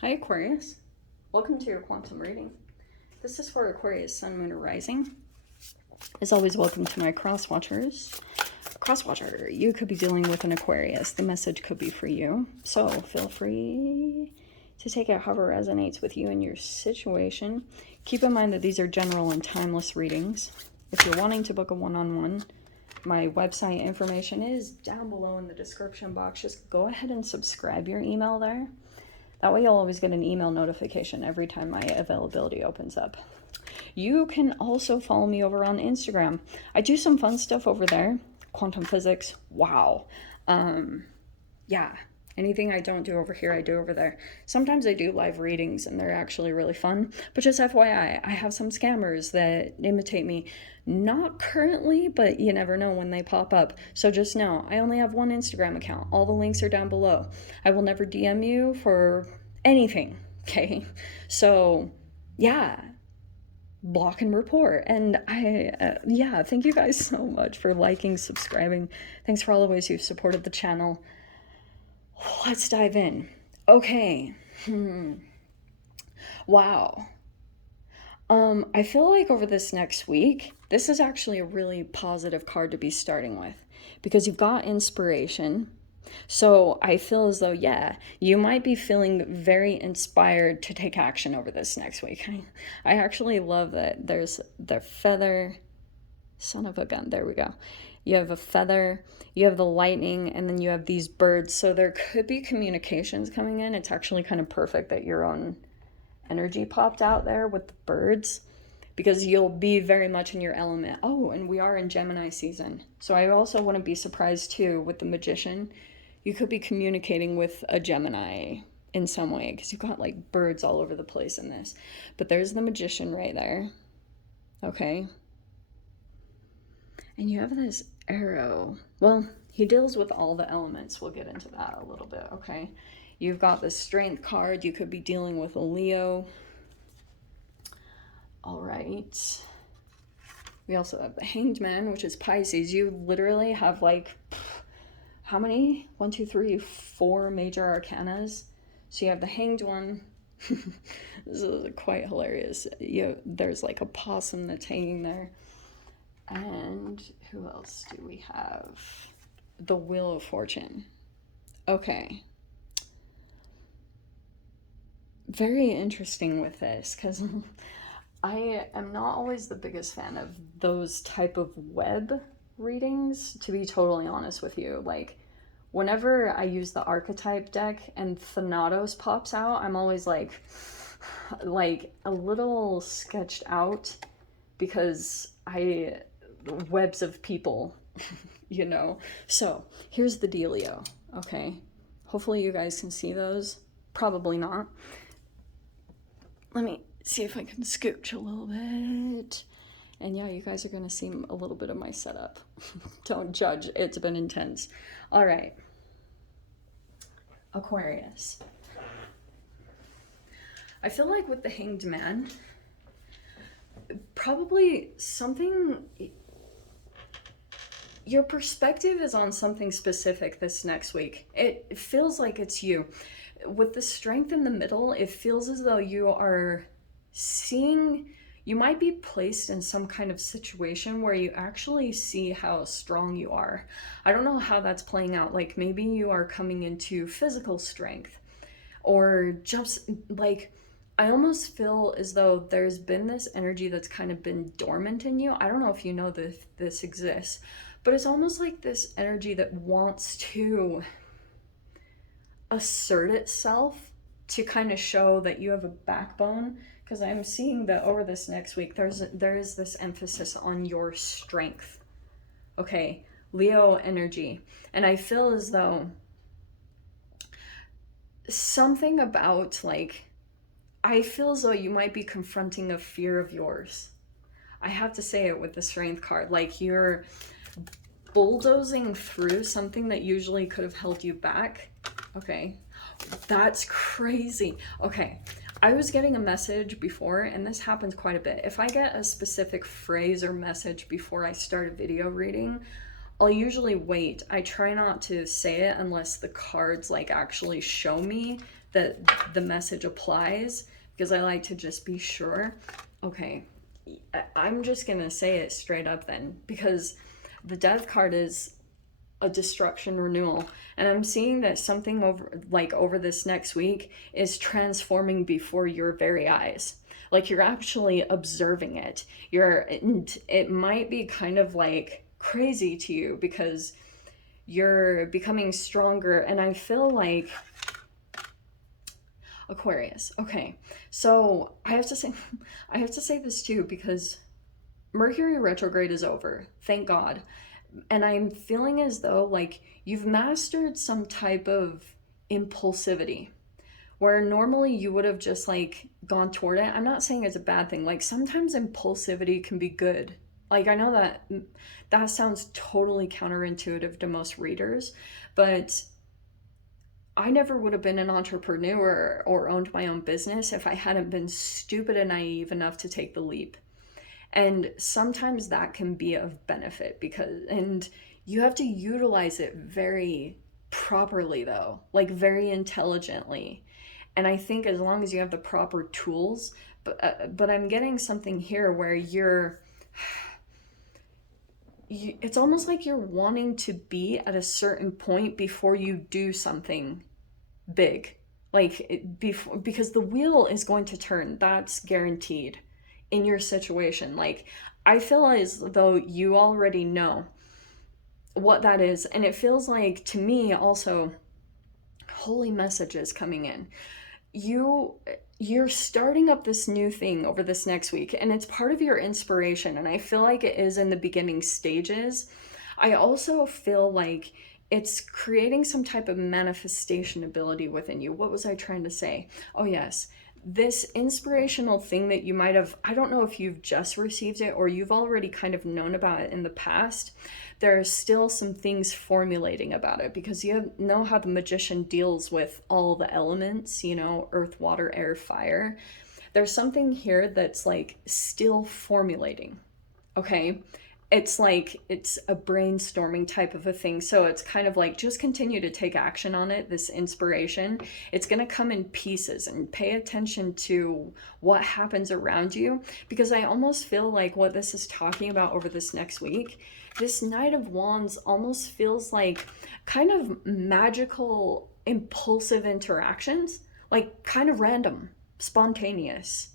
Hi Aquarius, welcome to your quantum reading. This is for Aquarius, Sun, Moon, or Rising. As always, welcome to my cross watchers. Crosswatcher, you could be dealing with an Aquarius. The message could be for you. So feel free to take it however resonates with you and your situation. Keep in mind that these are general and timeless readings. If you're wanting to book a one-on-one, my website information is down below in the description box. Just go ahead and subscribe your email there. That way you'll always get an email notification every time my availability opens up. You can also follow me over on Instagram. I do some fun stuff over there. Quantum physics, wow. Yeah, anything I don't do over here, I do over there. Sometimes I do live readings and they're actually really fun. But just FYI, I have some scammers that imitate me. Not currently, but you never know when they pop up. So just know, I only have one Instagram account. All the links are down below. I will never DM you for anything, okay? So, yeah, block and report. And yeah, thank you guys so much for liking, subscribing. Thanks for all the ways you've supported the channel. Let's dive in. Okay. Wow. I feel like over this next week, this is actually a really positive card to be starting with because you've got inspiration. So I feel as though, yeah, you might be feeling very inspired to take action over this next week. I actually love that there's the feather, son of a gun, there we go. You have a feather, you have the lightning, and then you have these birds. So there could be communications coming in. It's actually kind of perfect that your own energy popped out there with the birds because you'll be very much in your element. Oh, and we are in Gemini season. So I also wouldn't be surprised too with the magician. You could be communicating with a Gemini in some way because you've got like birds all over the place in this. But there's the magician right there. Okay. And you have this arrow. Well, he deals with all the elements. We'll get into that a little bit, okay? You've got the strength card. You could be dealing with a Leo. All right. We also have the Hanged Man, which is Pisces. You literally have like, how many? 1, 2, 3, 4 major arcanas. So you have the Hanged One. This is quite hilarious. There's like a possum that's hanging there. And who else do we have? The Wheel of Fortune. Okay. Very interesting with this because I am not always the biggest fan of those type of web readings, to be totally honest with you. Like, whenever I use the archetype deck and Thanatos pops out, I'm always like a little sketched out because webs of people, you know. So here's the dealio, okay? Hopefully you guys can see those. Probably not. Let me see if I can scooch a little bit. And yeah, you guys are gonna see a little bit of my setup. Don't judge, it's been intense. All right, Aquarius. I feel like with the Hanged Man, probably something, your perspective is on something specific this next week. It feels like it's you. With the Strength in the middle, it feels as though you are seeing, you might be placed in some kind of situation where you actually see how strong you are. I don't know how that's playing out. Like maybe you are coming into physical strength, or just like, I almost feel as though there's been this energy that's kind of been dormant in you. I don't know if you know this exists, but it's almost like this energy that wants to assert itself to kind of show that you have a backbone, because I'm seeing that over this next week there is this emphasis on your strength. Okay, Leo energy. And I feel as though something about, like, I feel as though you might be confronting a fear of yours. I have to say it with the Strength card. Like you're bulldozing through something that usually could have held you back. Okay, that's crazy. Okay, I was getting a message before, and this happens quite a bit. If I get a specific phrase or message before I start a video reading, I'll usually wait. I try not to say it unless the cards like actually show me that the message applies, because I like to just be sure. Okay, I'm just gonna say it straight up then, because the Death card is a destruction renewal, and I'm seeing that something over this next week is transforming before your very eyes. Like, you're actually observing it. It might be kind of like crazy to you because you're becoming stronger, and I feel like Aquarius. Okay, so I have to say this too, because Mercury retrograde is over, thank God. And I'm feeling as though like you've mastered some type of impulsivity, where normally you would have just like gone toward it. I'm not saying it's a bad thing. Like, sometimes impulsivity can be good. Like, I know that sounds totally counterintuitive to most readers, but I never would have been an entrepreneur or owned my own business if I hadn't been stupid and naive enough to take the leap. And sometimes that can be of benefit, and you have to utilize it very properly though, like very intelligently. And I think as long as you have the proper tools, but I'm getting something here where it's almost like you're wanting to be at a certain point before you do something big, because the wheel is going to turn, that's guaranteed in your situation. Like, I feel as though you already know what that is, and it feels like to me also holy messages coming in. You're starting up this new thing over this next week, and it's part of your inspiration, and I feel like it is in the beginning stages. I also feel like it's creating some type of manifestation ability within you. What was I trying to say? Oh yes, this inspirational thing that you might have, I don't know if you've just received it or you've already kind of known about it in the past. There are still some things formulating about it, because you know how the magician deals with all the elements, earth, water, air, fire. There's something here that's like still formulating. Okay, it's like it's a brainstorming type of a thing. So it's kind of like, just continue to take action on it, this inspiration. It's going to come in pieces, and pay attention to what happens around you, because I almost feel like what this is talking about over this next week, this Knight of Wands almost feels like kind of magical, impulsive interactions, like kind of random, spontaneous,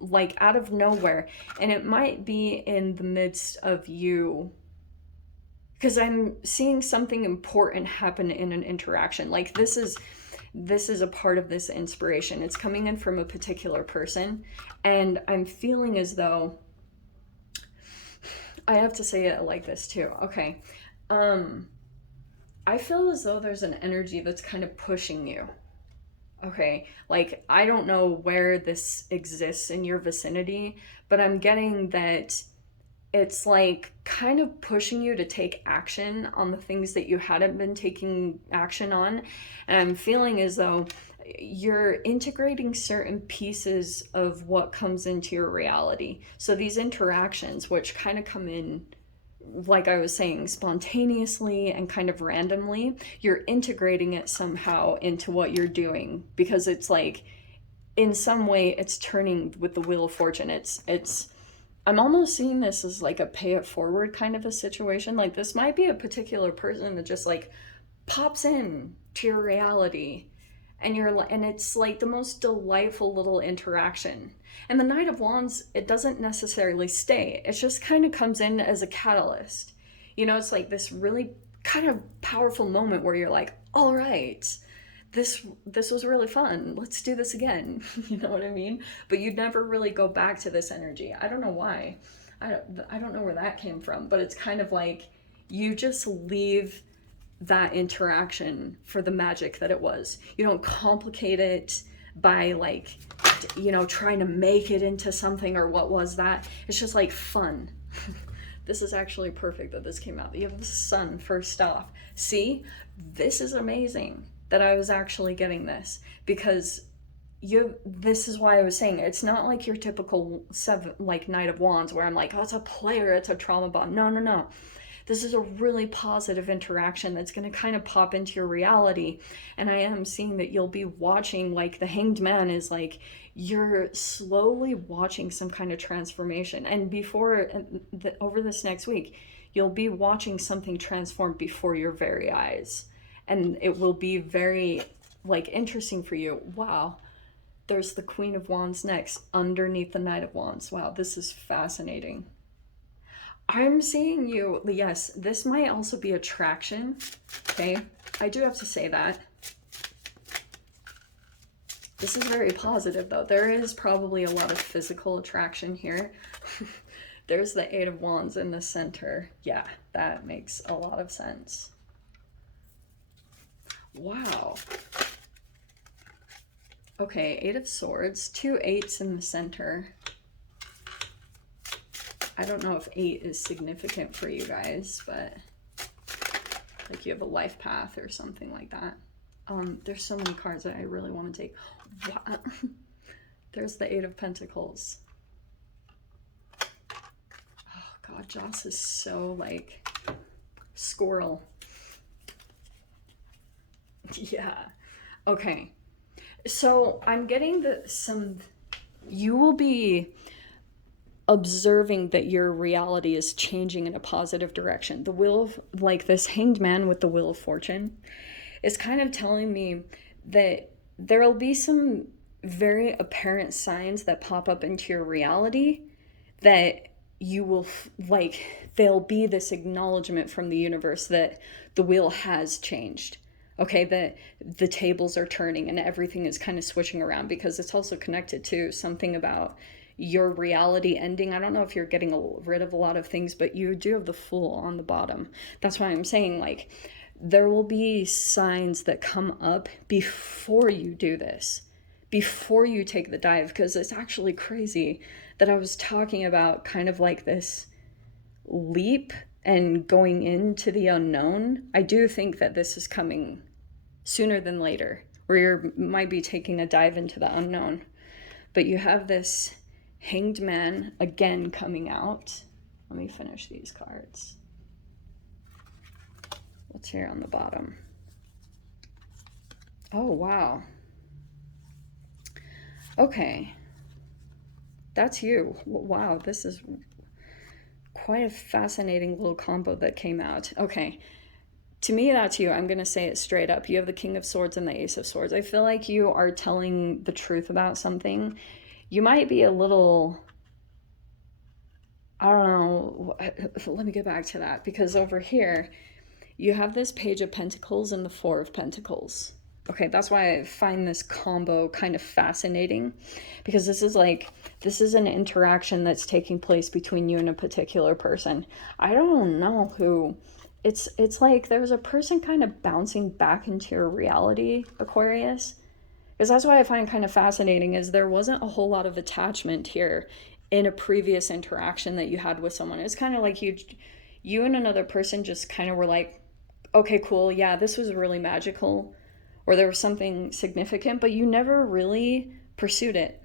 like out of nowhere. And it might be in the midst of you, because I'm seeing something important happen in an interaction. Like, this is a part of this inspiration. It's coming in from a particular person, and I'm feeling as though, I have to say it like this too. Okay, I feel as though there's an energy that's kind of pushing you. Okay, like, I don't know where this exists in your vicinity, but I'm getting that it's like kind of pushing you to take action on the things that you hadn't been taking action on. And I'm feeling as though you're integrating certain pieces of what comes into your reality. So these interactions, which kind of come in, like I was saying, spontaneously and kind of randomly, you're integrating it somehow into what you're doing, because it's like, in some way, it's turning with the Wheel of Fortune. I'm almost seeing this as like a pay it forward kind of a situation. Like, this might be a particular person that just like pops in to your reality, and it's like the most delightful little interaction. And the Knight of Wands, it doesn't necessarily stay. It just kind of comes in as a catalyst. It's like this really kind of powerful moment where you're like, all right, this was really fun. Let's do this again. You know what I mean? But you'd never really go back to this energy. I don't know why. I don't know where that came from, but it's kind of like you just leave that interaction for the magic that it was. You don't complicate it by like, trying to make it into something, or what was that. It's just like fun. This is actually perfect that this came out. You have the sun first off. See, this is amazing that I was actually getting this, because this is why I was saying it's not like your typical Knight of Wands where I'm like, oh, it's a player, it's a trauma bomb. No. This is a really positive interaction that's going to kind of pop into your reality. And I am seeing that you'll be watching, like the Hanged Man is like, you're slowly watching some kind of transformation. And over this next week, you'll be watching something transform before your very eyes. And it will be very like interesting for you. Wow. There's the Queen of Wands next, underneath the Knight of Wands. Wow, this is fascinating. I'm seeing you, yes, this might also be attraction, okay? I do have to say that. This is very positive, though. There is probably a lot of physical attraction here. There's the Eight of Wands in the center. Yeah, that makes a lot of sense. Wow. Okay, Eight of Swords, 2 8s in the center. I don't know if 8 is significant for you guys, but like you have a life path or something like that. There's so many cards that I really want to take. Wow. There's the Eight of Pentacles. Oh God, Joss is so like squirrel. Yeah. Okay. So I'm getting you will be observing that your reality is changing in a positive direction. The Wheel of, like this Hanged Man with the Wheel of Fortune is kind of telling me that there will be some very apparent signs that pop up into your reality that you will, like, there'll be this acknowledgement from the universe that the wheel has changed. Okay, that the tables are turning and everything is kind of switching around, because it's also connected to something about your reality ending. I don't know if you're getting rid of a lot of things, but you do have the Fool on the bottom. That's why I'm saying, like, there will be signs that come up before you do this, before you take the dive, because it's actually crazy that I was talking about kind of like this leap and going into the unknown. I do think that this is coming sooner than later, where you might be taking a dive into the unknown. But you have this Hanged Man again coming out. Let me finish these cards. What's here on the bottom? Oh, wow. Okay. That's you. Wow, this is quite a fascinating little combo that came out. Okay. To me, that's you. I'm going to say it straight up. You have the King of Swords and the Ace of Swords. I feel like you are telling the truth about something. You might be a little, I don't know, let me get back to that, because over here, you have this Page of Pentacles and the Four of Pentacles. Okay, that's why I find this combo kind of fascinating, because this is an interaction that's taking place between you and a particular person. I don't know who. It's like there's a person kind of bouncing back into your reality, Aquarius. Because that's what I find kind of fascinating, is there wasn't a whole lot of attachment here in a previous interaction that you had with someone. It's kind of like you and another person just kind of were like, okay, cool, yeah, this was really magical, or there was something significant, but you never really pursued it.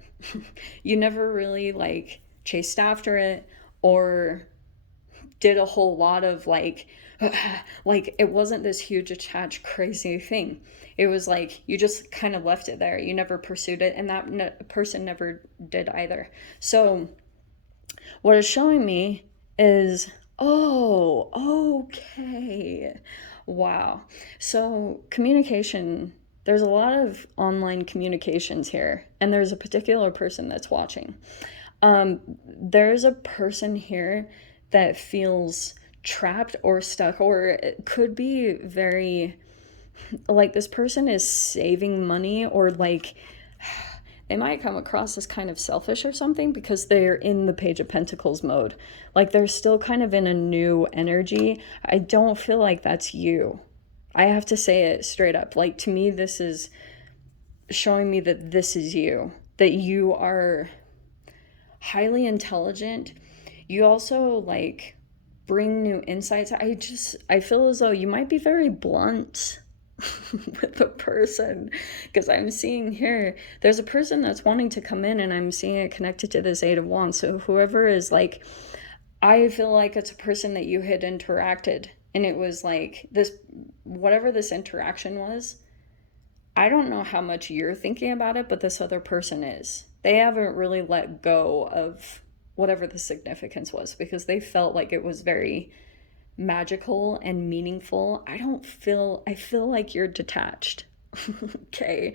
You never really like chased after it or did a whole lot of like it wasn't this huge attached crazy thing. It was like you just kind of left it there. You never pursued it, and that person never did either. So what it's showing me is, oh, okay, wow. So communication, there's a lot of online communications here, and there's a particular person that's watching. There's a person here that feels trapped or stuck, or it could be very like this person is saving money, or like they might come across as kind of selfish or something, because they're in the Page of Pentacles mode. Like they're still kind of in a new energy. I don't feel like that's you. I have to say it straight up. Like, to me, this is showing me that this is you, that you are highly intelligent. You also like bring new insights. I feel as though you might be very blunt with the person, because I'm seeing here there's a person that's wanting to come in, and I'm seeing it connected to this Eight of Wands. So whoever is like I feel like it's a person that you had interacted, and it was like this, whatever this interaction was, I don't know how much you're thinking about it, but this other person is. They haven't really let go of whatever the significance was because they felt like it was very magical and meaningful. I feel like you're detached. Okay.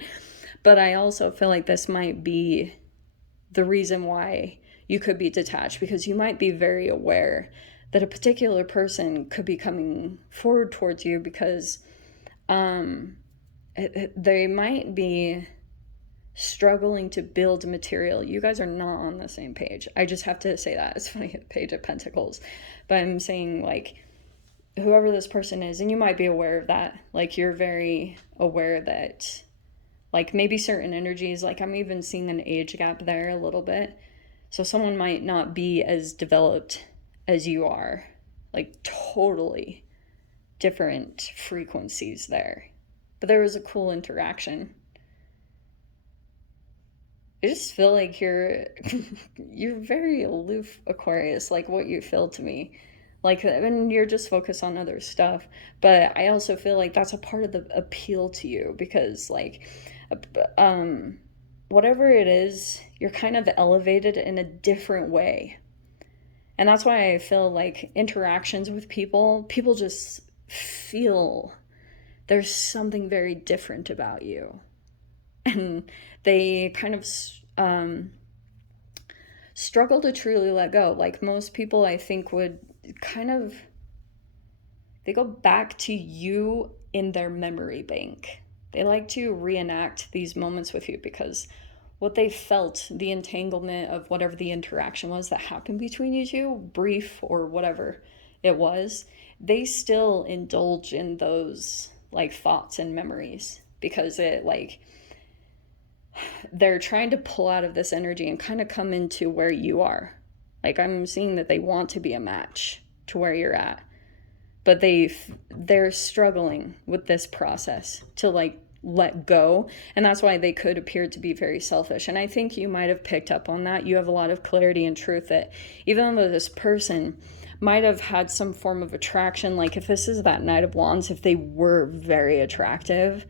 But I also feel like this might be the reason why you could be detached, because you might be very aware that a particular person could be coming forward towards you because they might be struggling to build material. You guys are not on the same page. I just have to say that. It's funny, Page of Pentacles. But I'm saying, like, whoever this person is, and you might be aware of that. Like, you're very aware that, like, maybe certain energies, like, I'm even seeing an age gap there a little bit. So someone might not be as developed as you are. Like, totally different frequencies there. But there was a cool interaction. I just feel like you're you're very aloof, Aquarius, like what you feel to me. Like, and you're just focused on other stuff. But I also feel like that's a part of the appeal to you because, like, um, whatever it is, you're kind of elevated in a different way. And that's why I feel like interactions with people just feel there's something very different about you. And they kind of struggle to truly let go. Like most people, I think, would kind of, they go back to you in their memory bank. They like to reenact these moments with you because what they felt, the entanglement of whatever the interaction was that happened between you two, brief or whatever it was, they still indulge in those like thoughts and memories because it, like, they're trying to pull out of this energy and kind of come into where you are. Like, I'm seeing that they want to be a match to where you're at, but they're struggling with this process to, like, let go, and that's why they could appear to be very selfish. And I think you might have picked up on that. You have a lot of clarity and truth that even though this person might have had some form of attraction, like if this is that Knight of Wands, if they were very attractive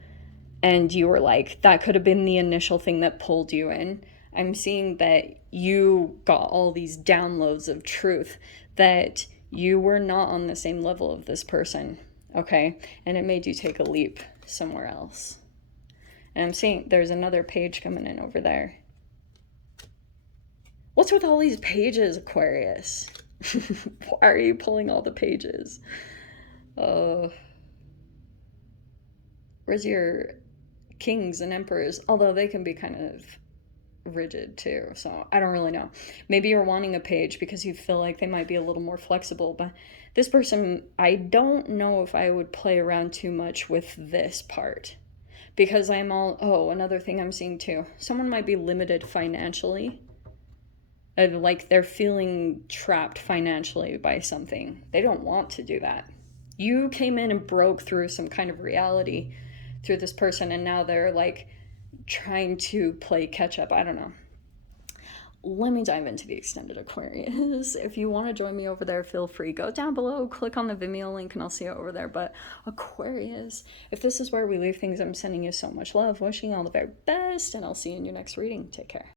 and you were like, that could have been the initial thing that pulled you in, I'm seeing that you got all these downloads of truth that you were not on the same level of this person, okay? And it made you take a leap somewhere else. And I'm seeing there's another page coming in over there. What's with all these pages, Aquarius? Why are you pulling all the pages? Where's your kings and emperors? Although they can be kind of rigid too, so I don't really know. Maybe you're wanting a page because you feel like they might be a little more flexible, but this person, I don't know if I would play around too much with this part because another thing I'm seeing too, someone might be limited financially, like they're feeling trapped financially by something. They don't want to do that. You came in and broke through some kind of reality through this person, and now they're like trying to play catch up. I don't know. Let me dive into the extended Aquarius. If you want to join me over there, feel free. Go down below, click on the Vimeo link, and I'll see you over there. But Aquarius, if this is where we leave things, I'm sending you so much love, wishing you all the very best, and I'll see you in your next reading. Take care.